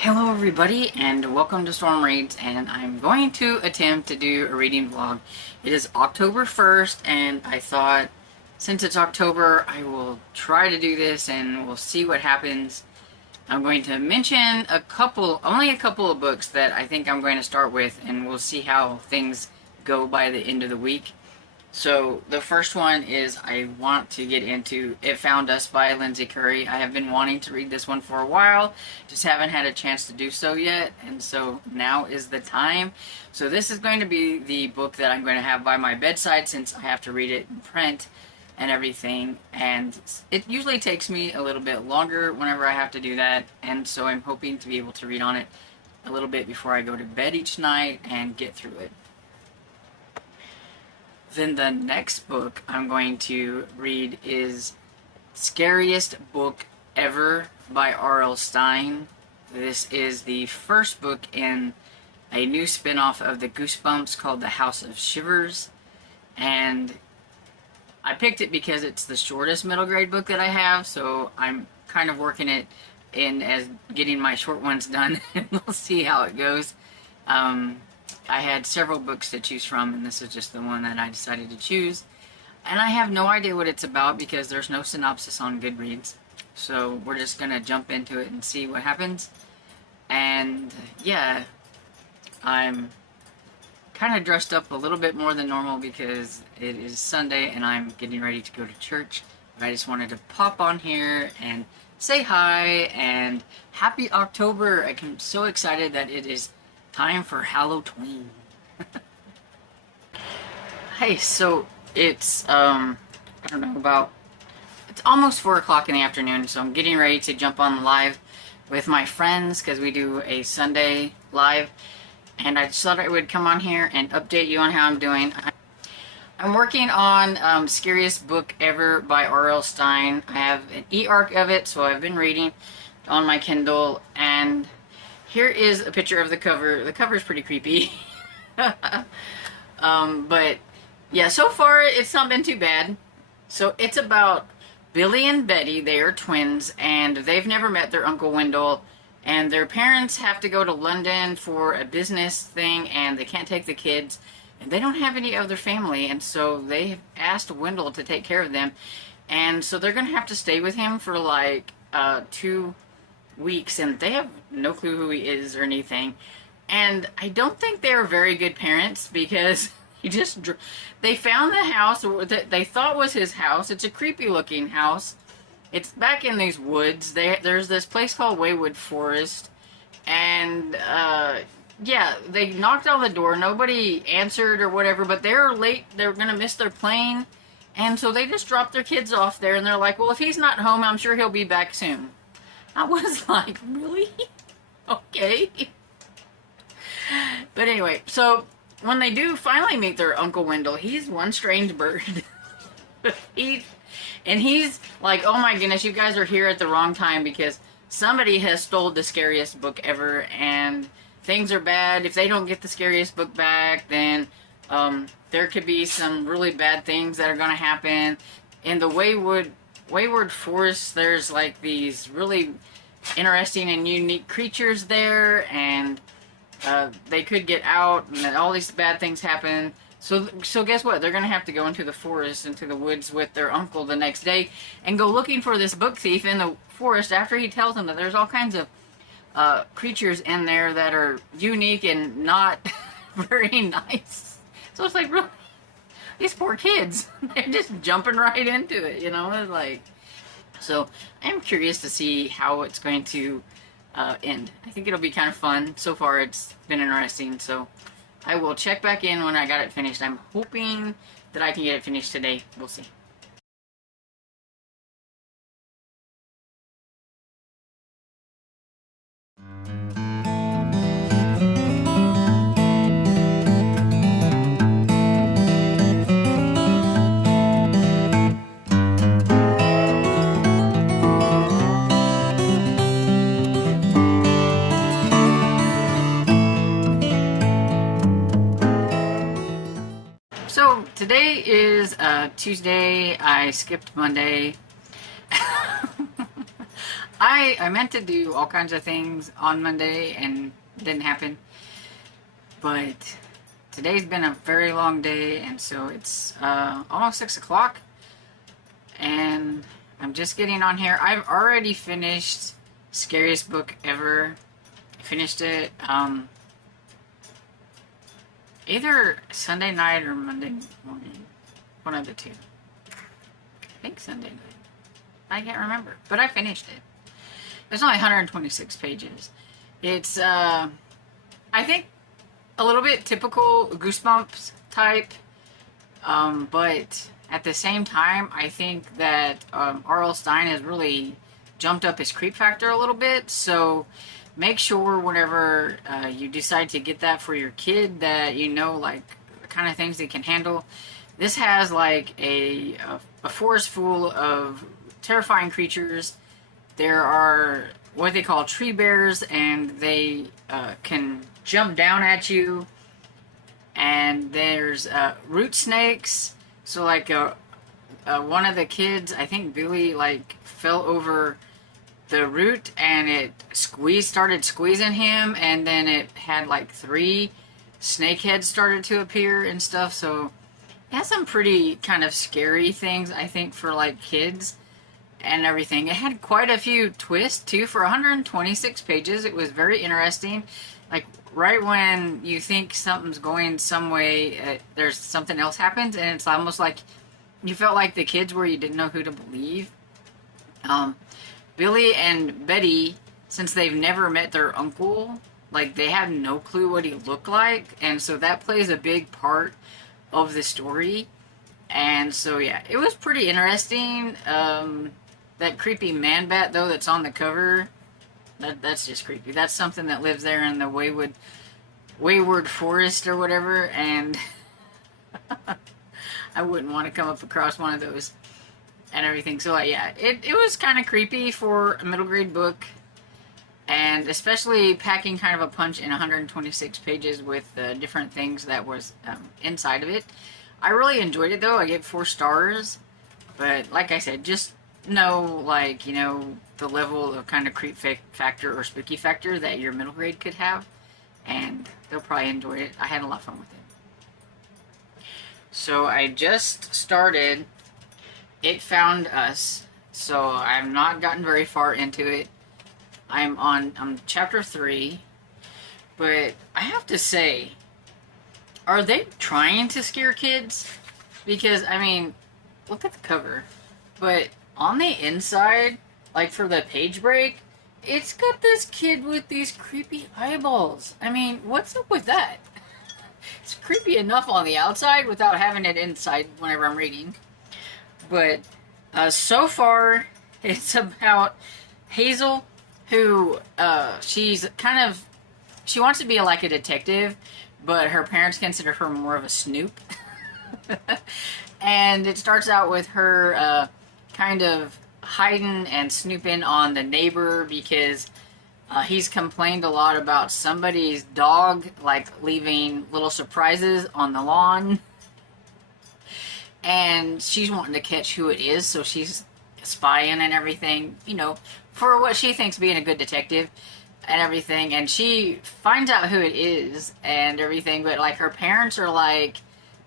Hello everybody and welcome to Storm Reads, and I'm going to attempt to do a reading vlog. It is October 1st and I thought since it's October I will try to do this and we'll see what happens. I'm going to mention only a couple of books that I think I'm going to start with, and we'll see how things go by the end of the week. So the first one is I want to get into It Found Us by Lindsay Curry. I have been wanting to read this one for a while, just haven't had a chance to do so yet, and so now is the time. So this is going to be the book that I'm going to have by my bedside since I have to read it in print and everything, and it usually takes me a little bit longer whenever I have to do that, and so I'm hoping to be able to read on it a little bit before I go to bed each night and get through it. Then the next book I'm going to read is Scariest Book Ever by R.L. Stine. This is the first book in a new spin-off of the Goosebumps called The House of Shivers, and I picked it because it's the shortest middle grade book that I have, so I'm kind of working it in as getting my short ones done, and we'll see how it goes. I had several books to choose from, and this is just the one that I decided to choose. And I have no idea what it's about because there's no synopsis on Goodreads. So we're just going to jump into it and see what happens. And yeah, I'm kind of dressed up a little bit more than normal because it is Sunday and I'm getting ready to go to church. But I just wanted to pop on here and say hi and happy October. I'm so excited that it is time for Hallowtween. Hey, so it's, I don't know, it's almost 4 o'clock in the afternoon, so I'm getting ready to jump on live with my friends, because we do a Sunday live, and I just thought I would come on here and update you on how I'm doing. I'm working on Scariest Book Ever by R.L. Stine. I have an e-arc of it, so I've been reading on my Kindle, and here is a picture of the cover. The cover is pretty creepy. But yeah, so far it's not been too bad. So it's about Billy and Betty. They are twins and they've never met their Uncle Wendell. And their parents have to go to London for a business thing and they can't take the kids. And they don't have any other family. And so they asked Wendell to take care of them. And so they're going to have to stay with him for like 2 weeks, and they have no clue who he is or anything. And I don't think they're very good parents because they found the house that they thought was his house. It's a creepy looking house. It's back in these woods. There's this place called Waywood Forest, and yeah, they knocked on the door. Nobody answered or whatever, but they're late. They're gonna miss their plane, and so they just dropped their kids off there, and they're like, well, if he's not home, I'm sure he'll be back soon. I was like, really? Okay. But anyway, so when they do finally meet their Uncle Wendell, he's one strange bird. He's like, oh my goodness, you guys are here at the wrong time because somebody has stole the scariest book ever and things are bad. If they don't get the scariest book back, then there could be some really bad things that are going to happen. In the Wayward Forest, there's like these really interesting and unique creatures there, and they could get out and all these bad things happen. So guess what? They're going to have to go into the forest, into the woods with their uncle the next day and go looking for this book thief in the forest after he tells them that there's all kinds of creatures in there that are unique and not very nice. So it's like, really? These poor kids, they're just jumping right into it, you know? It's like, so I'm curious to see how it's going to end. I think it'll be kind of fun. So far it's been interesting, so I will check back in when I got it finished. I'm hoping that I can get it finished today. We'll see. So today is Tuesday. I skipped Monday. I meant to do all kinds of things on Monday and didn't happen. But today's been a very long day, and so it's almost 6 o'clock. And I'm just getting on here. I've already finished Scariest Book Ever. I finished it either Sunday night or Monday morning. One of the two. I think Sunday night. I can't remember. But I finished it. It's only 126 pages. It's, I think, a little bit typical Goosebumps type. But at the same time, I think that R.L. Stine has really jumped up his creep factor a little bit. So make sure whenever you decide to get that for your kid that you know, like, the kind of things they can handle. This has, like, a forest full of terrifying creatures. There are what they call tree bears, and they can jump down at you. And there's root snakes. So, like, one of the kids, I think Billy, like, fell over the root, and it started squeezing him, and then it had, like, 3 snake heads started to appear and stuff. So it has some pretty kind of scary things, I think, for, like, kids and everything. It had quite a few twists, too. For 126 pages, it was very interesting. Like, right when you think something's going some way, there's something else happens, and it's almost like you felt like the kids where you didn't know who to believe. Billy and Betty, since they've never met their uncle, like, they have no clue what he looked like, and so that plays a big part of the story. And so, yeah, it was pretty interesting. That creepy man bat, though, that's on the cover, that's just creepy. That's something that lives there in the wayward forest or whatever, and I wouldn't want to come up across one of those and everything. So, yeah, it was kind of creepy for a middle grade book, and especially packing kind of a punch in 126 pages with different things that was inside of it. I really enjoyed it, though. I gave 4 stars, but like I said, just know, like, you know, the level of kind of creep factor or spooky factor that your middle grade could have, and they'll probably enjoy it. I had a lot of fun with it. So I just started It Found Us, so I've not gotten very far into it. I'm chapter 3, but I have to say, are they trying to scare kids? Because, I mean, look at the cover, but on the inside, like for the page break, it's got this kid with these creepy eyeballs. I mean, what's up with that? It's creepy enough on the outside without having it inside whenever I'm reading. But so far, it's about Hazel, who she wants to be like a detective, but her parents consider her more of a snoop. And it starts out with her kind of hiding and snooping on the neighbor because he's complained a lot about somebody's dog, like, leaving little surprises on the lawn. And she's wanting to catch who it is, so she's spying and everything, you know, for what she thinks being a good detective and everything. And she finds out who it is and everything, but, like, her parents are like,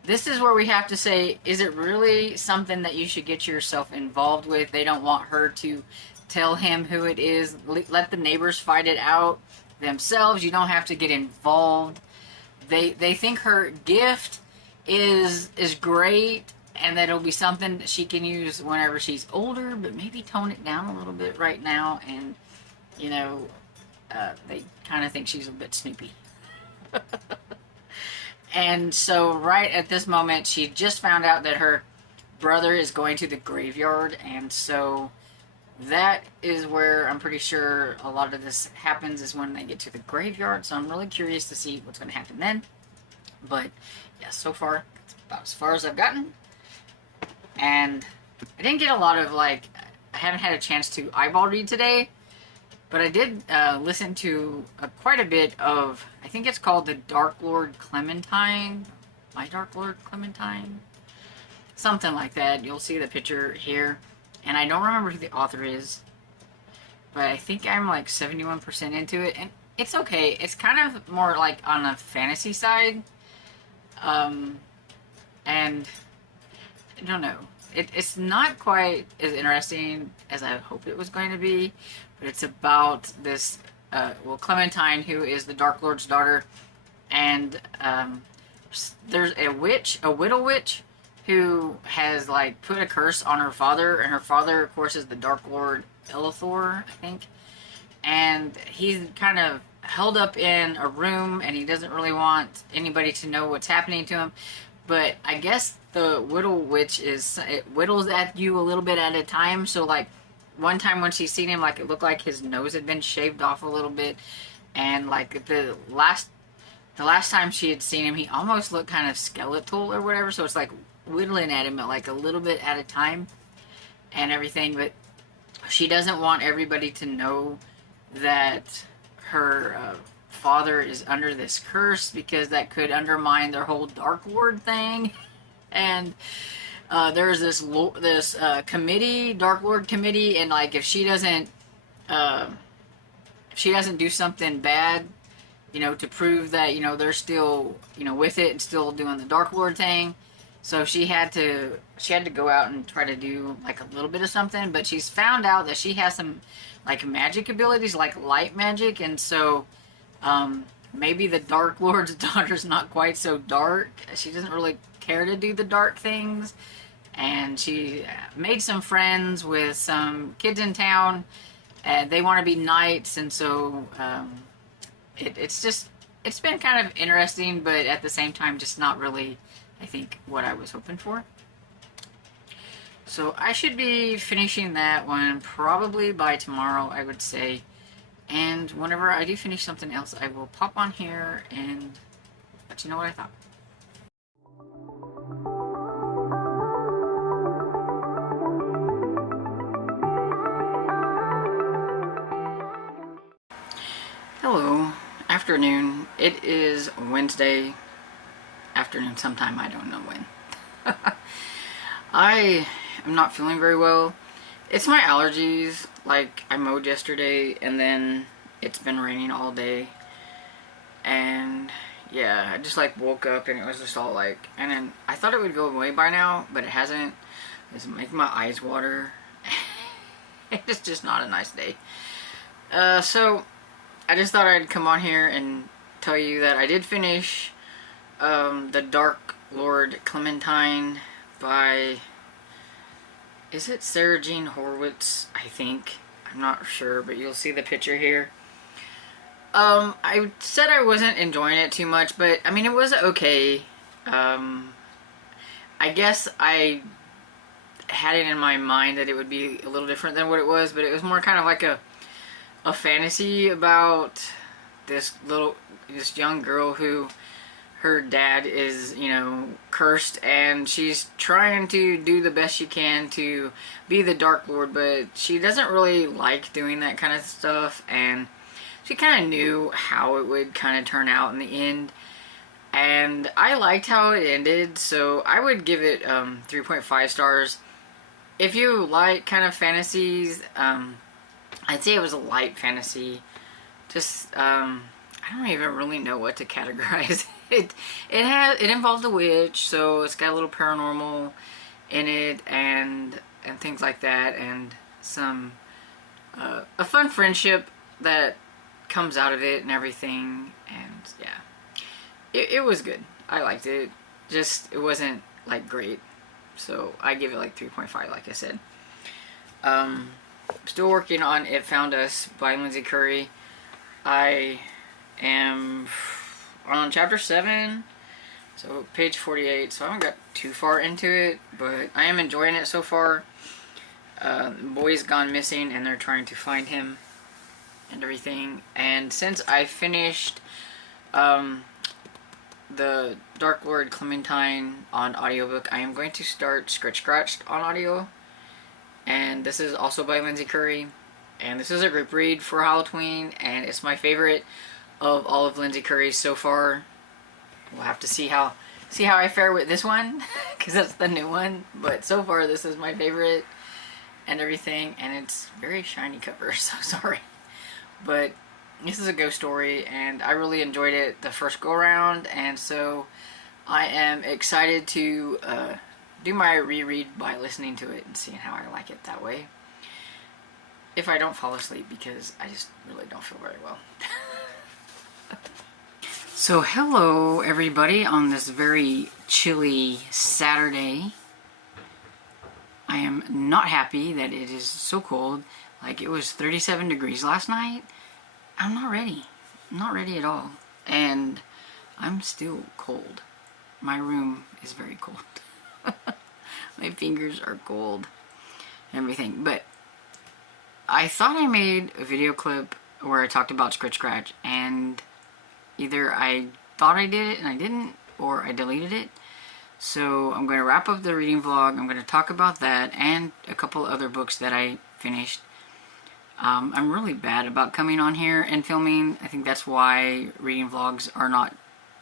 this is where we have to say, is it really something that you should get yourself involved with? They don't want her to tell him who it is. Let the neighbors fight it out themselves. You don't have to get involved. They think her gift is great, and that it'll be something that she can use whenever she's older, but maybe tone it down a little bit right now. And, you know, they kind of think she's a bit snoopy. And so right at this moment, she just found out that her brother is going to the graveyard, and so that is where I'm pretty sure a lot of this happens, is when they get to the graveyard. So I'm really curious to see what's going to happen then. But yeah, so far, that's about as far as I've gotten. And I didn't get a lot of, like, I haven't had a chance to eyeball read today, but I did listen to quite a bit of, I think it's called The Dark Lord Clementine. My Dark Lord Clementine? Something like that. You'll see the picture here. And I don't remember who the author is. but I think I'm like 71% into it, and it's okay. It's kind of more like on a fantasy side, um, and I don't know. It's not quite as interesting as I hoped it was going to be, but it's about this, well, Clementine, who is the Dark Lord's daughter, and there's a witch, a widow witch, who has like put a curse on her father, and her father, of course, is the Dark Lord Elithor, I think, and he's kind of held up in a room, and he doesn't really want anybody to know what's happening to him. But I guess the widow witch it whittles at you a little bit at a time. So like one time when she seen him, like it looked like his nose had been shaved off a little bit, and like the last time she had seen him, he almost looked kind of skeletal or whatever. So it's like whittling at him at like a little bit at a time and everything. But she doesn't want everybody to know that her father is under this curse, because that could undermine their whole Dark Lord thing. And there's this committee, Dark Lord committee, and like if she doesn't do something bad, you know, to prove that, you know, they're still, you know, with it and still doing the Dark Lord thing. So she had to go out and try to do like a little bit of something, but she's found out that she has some like magic abilities, like light magic, and so maybe the Dark Lord's daughter's not quite so dark. She doesn't really care to do the dark things, and she made some friends with some kids in town, and they want to be knights, and so it's been kind of interesting, but at the same time just not really, I think, what I was hoping for. So I should be finishing that one probably by tomorrow, I would say. And whenever I do finish something else, I will pop on here and let you know what I thought. Hello, afternoon. It is Wednesday afternoon sometime, I don't know when. I am not feeling very well. It's my allergies. Like, I mowed yesterday, and then it's been raining all day. And, yeah, I just, like, woke up, and it was just all, like... And then I thought it would go away by now, but it hasn't. It's making my eyes water. It's just not a nice day. So, I just thought I'd come on here and tell you that I did finish The Dark Lord Clementine by... Is it Sarah Jean Horowitz? I think. I'm not sure, but you'll see the picture here. I said I wasn't enjoying it too much, but I mean, it was okay. I guess I had it in my mind that it would be a little different than what it was, but it was more kind of like a fantasy about this young girl who her dad is, you know, cursed, and she's trying to do the best she can to be the Dark Lord, but she doesn't really like doing that kind of stuff, and she kind of knew how it would kind of turn out in the end, and I liked how it ended, so I would give it 3.5 stars. If you like kind of fantasies, I'd say it was a light fantasy. Just, I don't even really know what to categorize. It involves a witch, so it's got a little paranormal in it, and things like that, and some a fun friendship that comes out of it and everything, and yeah, it was good. I liked it. Just, it wasn't like great, so I give it like 3.5, like I said. Still working on It Found Us by Lindsay Curry. I am on chapter 7, so page 48, so I haven't got too far into it, but I am enjoying it so far. The boy's gone missing, and they're trying to find him and everything. And since I finished the Dark Lord Clementine on audiobook, I am going to start Scratched on audio. And this is also by Lindsay Curry, and this is a group read for Hallowtween, and it's my favorite of all of Lindsay Curry's so far. We'll have to see how I fare with this one, because that's the new one, but so far this is my favorite, and everything, and it's very shiny cover, so sorry. But this is a ghost story, and I really enjoyed it the first go around, and so I am excited to do my reread by listening to it and seeing how I like it that way. If I don't fall asleep, because I just really don't feel very well. So hello everybody on this very chilly Saturday. I am not happy that it is so cold. Like, it was 37 degrees last night. I'm not ready. I'm not ready at all. And I'm still cold. My room is very cold. My fingers are cold. Everything. But I thought I made a video clip where I talked about Scritch Scratch, and either I thought I did it and I didn't, or I deleted it. So I'm going to wrap up the reading vlog. I'm going to talk about that and a couple other books that I finished. I'm really bad about coming on here and filming. I think that's why reading vlogs are not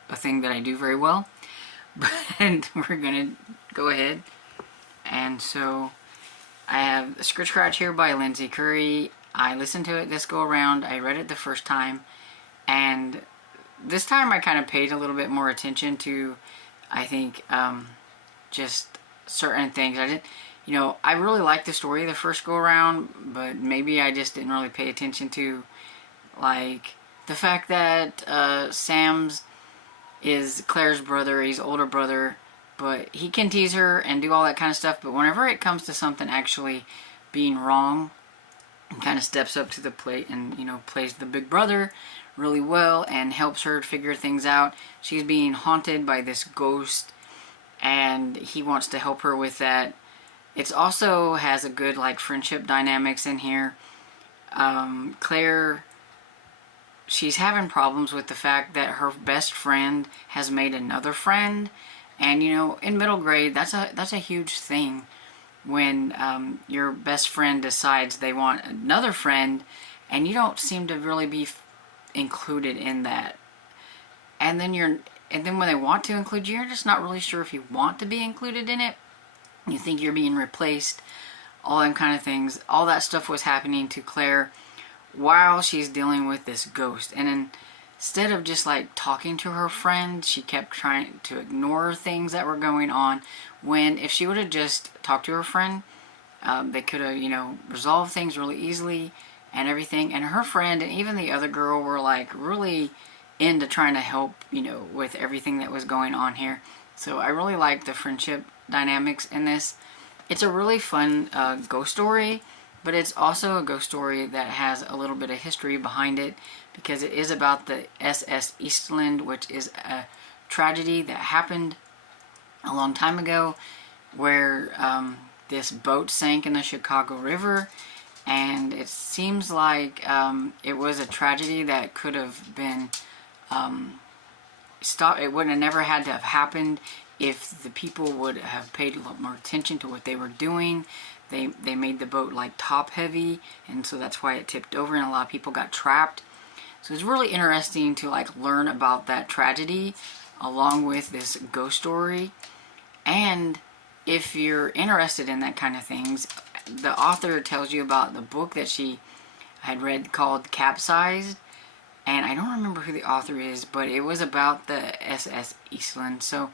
a thing that I do very well. But we're going to go ahead. And so I have Scritch Scratch here by Lindsay Curry. I listened to it this go around. I read it the first time. And this time I kind of paid a little bit more attention to, I think, just certain things. I didn't, you know, I really liked the story the first go around, but maybe I just didn't really pay attention to, like, the fact that Sam's is Claire's brother. He's older brother, but he can tease her and do all that kind of stuff. But whenever it comes to something actually being wrong, he kind of steps up to the plate and, you know, plays the big brother really well and helps her figure things out. She's being haunted by this ghost, and he wants to help her with that. It also has a good, like, friendship dynamics in here. Claire, she's having problems with the fact that her best friend has made another friend, and, you know, in middle grade, that's a huge thing when your best friend decides they want another friend, and you don't seem to really be included in that. And then when they want to include you, you're just not really sure if you want to be included in it. You think you're being replaced, all them kind of things. All that stuff was happening to Claire while she's dealing with this ghost. And instead of just, like, talking to her friend, she kept trying to ignore things that were going on, when if she would have just talked to her friend, they could have, you know, resolved things really easily and everything. And her friend and even the other girl were, like, really into trying to help, you know, with everything that was going on here. So I really like the friendship dynamics in this. It's a really fun ghost story, but it's also a ghost story that has a little bit of history behind it, because it is about the SS Eastland, which is a tragedy that happened a long time ago, where this boat sank in the Chicago River. And it seems like it was a tragedy that could have been stopped. It would have never had to have happened if the people would have paid a lot more attention to what they were doing. They made the boat, like, top heavy, and so that's why it tipped over and a lot of people got trapped. So it's really interesting to, like, learn about that tragedy along with this ghost story. And if you're interested in that kind of things, the author tells you about the book that she had read called Capsized, and I don't remember who the author is, but it was about the SS Eastland. So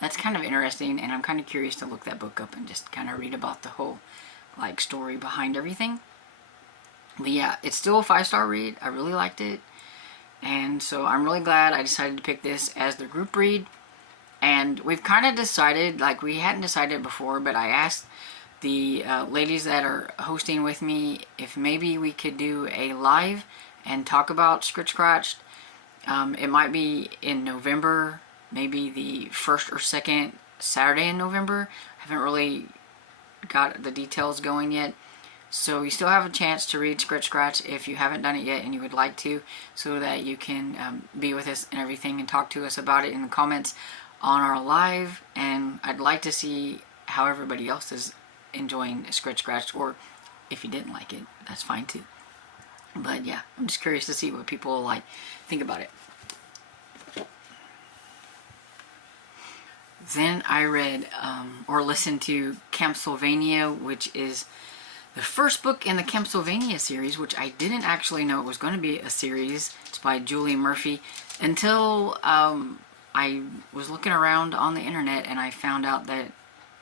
that's kind of interesting, and I'm kind of curious to look that book up and just kind of read about the whole, like, story behind everything. But yeah, it's still a 5-star read. I really liked it, and so I'm really glad I decided to pick this as the group read. And we've kind of decided, like, we hadn't decided before, but I asked the ladies that are hosting with me if maybe we could do a live and talk about Scritch Scratch. It might be in November, maybe the 1st or 2nd Saturday in November. I haven't really got the details going yet. So you still have a chance to read Scritch Scratch if you haven't done it yet and you would like to, so that you can be with us and everything and talk to us about it in the comments on our live. And I'd like to see how everybody else is enjoying Scritch Scratch, or if you didn't like it, that's fine too. But yeah, I'm just curious to see what people like think about it. Then I read or listened to Camp Sylvania, which is The first book in the Campsylvania series, which I didn't actually know it was going to be a series. It's by Julie Murphy until I was looking around on the internet and I found out that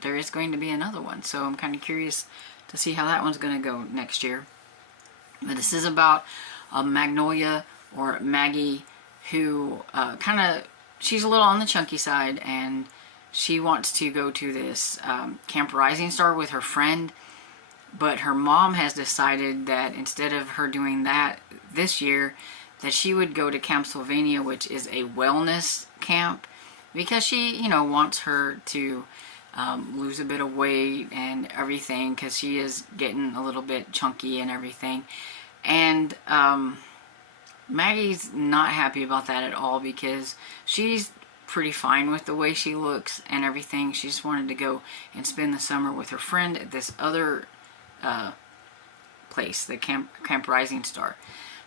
there is going to be another one. So I'm kind of curious to see how that one's going to go next year. But this is about Magnolia, or Maggie, who she's a little on the chunky side, and she wants to go to this Camp Rising Star with her friend. But her mom has decided that instead of her doing that this year, that she would go to Campsylvania, which is a wellness camp, because she, wants her to lose a bit of weight and everything, because she is getting a little bit chunky and everything. And Maggie's not happy about that at all, because she's pretty fine with the way she looks and everything. She just wanted to go and spend the summer with her friend at this other place, the Camp Rising Star.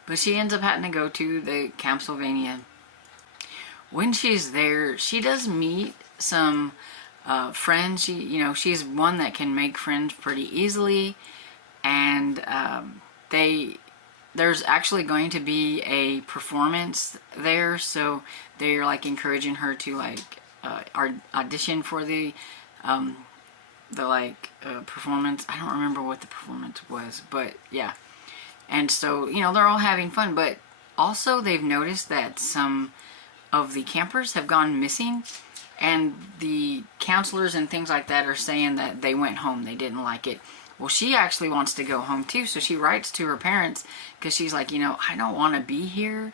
But she ends up having to go to the Campsylvania. When she's there, she does meet some friends. She's one that can make friends pretty easily, and there's actually going to be a performance there, so they're like encouraging her to audition for the performance. I don't remember what the performance was, but yeah. And so, they're all having fun, but also they've noticed that some of the campers have gone missing, and the counselors and things like that are saying that they went home, they didn't like it. Well, she actually wants to go home too, so she writes to her parents, because she's like, I don't want to be here,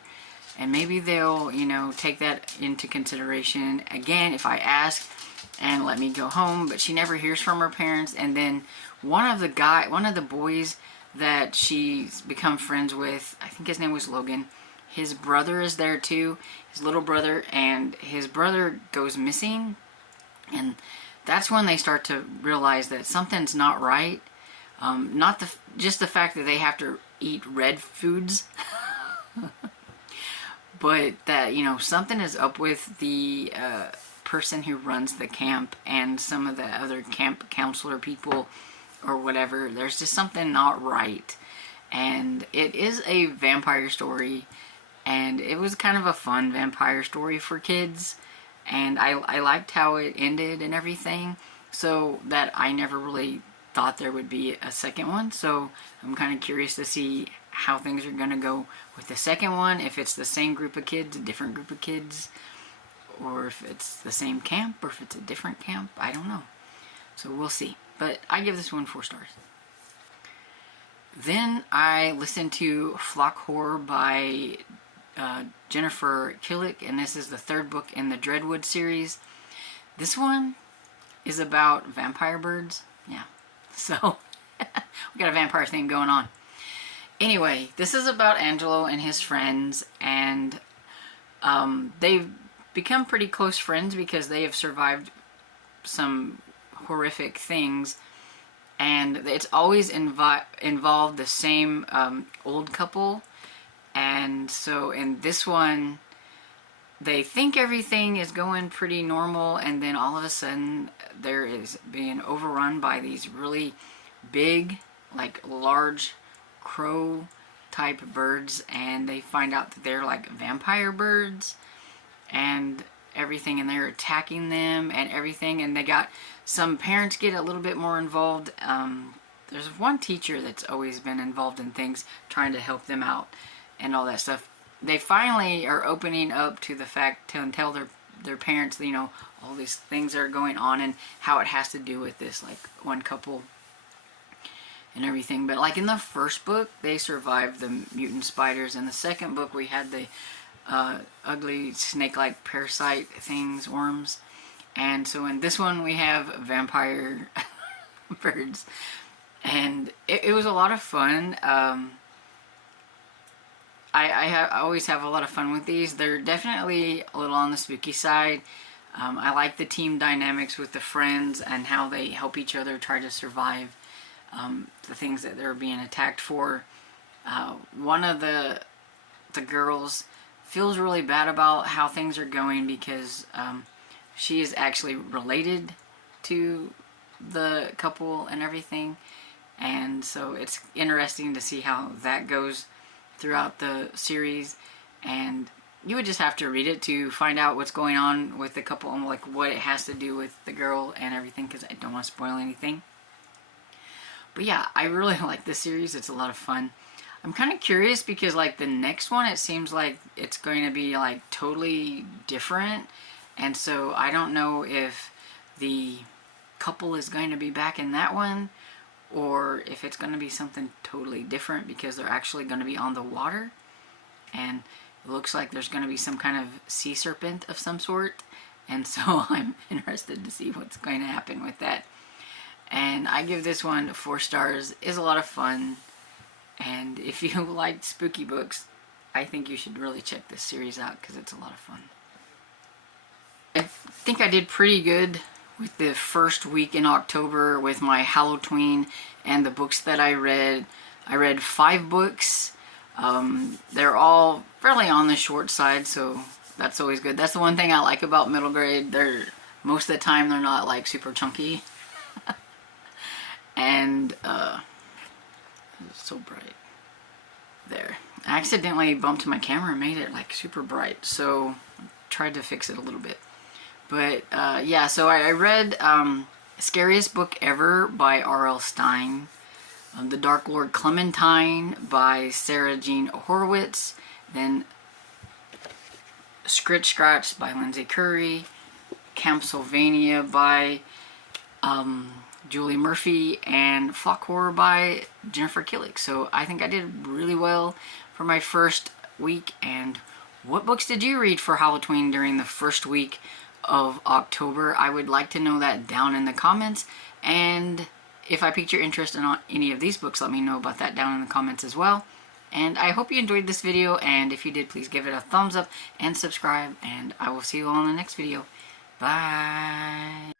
and maybe they'll, take that into consideration again if I ask and let me go home. But she never hears from her parents. And then one of the boys that she's become friends with, I think his name was Logan, his brother is there too, his little brother, and his brother goes missing. And that's when they start to realize that something's not right. Not just the fact that they have to eat red foods, but that, something is up with the person who runs the camp and some of the other camp counselor people or whatever. There's just something not right. And it is a vampire story, and it was kind of a fun vampire story for kids, and I liked how it ended and everything, so that I never really thought there would be a second one. So I'm kind of curious to see how things are going to go with the second one, if it's the same group of kids, a different group of kids, or if it's the same camp, or if it's a different camp. I don't know. So we'll see. But I give this one 4 stars. Then I listened to Flock Horror by Jennifer Killick, and this is the 3rd book in the Dreadwood series. This one is about vampire birds. Yeah. So we got a vampire thing going on. Anyway, this is about Angelo and his friends, and they've become pretty close friends because they have survived some horrific things, and it's always involved the same old couple. And so in this one, they think everything is going pretty normal, and then all of a sudden there is being overrun by these really big, like large crow type birds, and they find out that they're like vampire birds and everything, and they're attacking them and everything. And they got some parents get a little bit more involved. There's one teacher that's always been involved in things, trying to help them out and all that stuff. They finally are opening up to the fact to tell their parents, all these things that are going on and how it has to do with this like one couple and everything. But like in the first book, they survived the mutant spiders. In the second book, we had the ugly snake-like parasite things, worms. And so in this one, we have vampire birds. And it was a lot of fun. I always have a lot of fun with these. They're definitely a little on the spooky side. I like the team dynamics with the friends and how they help each other try to survive the things that they're being attacked for. One of the girls feels really bad about how things are going because she is actually related to the couple and everything. and so it's interesting to see how that goes throughout the series. And you would just have to read it to find out what's going on with the couple and like what it has to do with the girl and everything, because I don't want to spoil anything. But yeah, I really like this series. It's a lot of fun. I'm kind of curious because like the next one, it seems like it's going to be like totally different, and so I don't know if the couple is going to be back in that one or if it's going to be something totally different, because they're actually going to be on the water, and it looks like there's going to be some kind of sea serpent of some sort, and so I'm interested to see what's going to happen with that. And I give this one 4 stars. It's a lot of fun, and if you like spooky books, I think you should really check this series out because it's a lot of fun. I think I did pretty good with the first week in October with my Hallowtween and the books that I read. I read 5 books. They're all fairly on the short side, so that's always good. That's the one thing I like about middle grade. Most of the time they're not like super chunky. And it's so bright. There. I accidentally bumped my camera and made it like super bright, so I tried to fix it a little bit. But yeah, so I read Scariest Book Ever by R.L. Stine, The Dark Lord Clementine by Sarah Jean Horowitz, then Scritch Scratch by Lindsay Curry, Camp Sylvania by Julie Murphy, and Flock Horror by Jennifer Killick. So I think I did really well for my first week. And what books did you read for Halloween during the first week of October? I would like to know that down in the comments. And if I piqued your interest in any of these books, let me know about that down in the comments as well. And I hope you enjoyed this video, and if you did, please give it a thumbs up and subscribe, and I will see you all in the next video. Bye!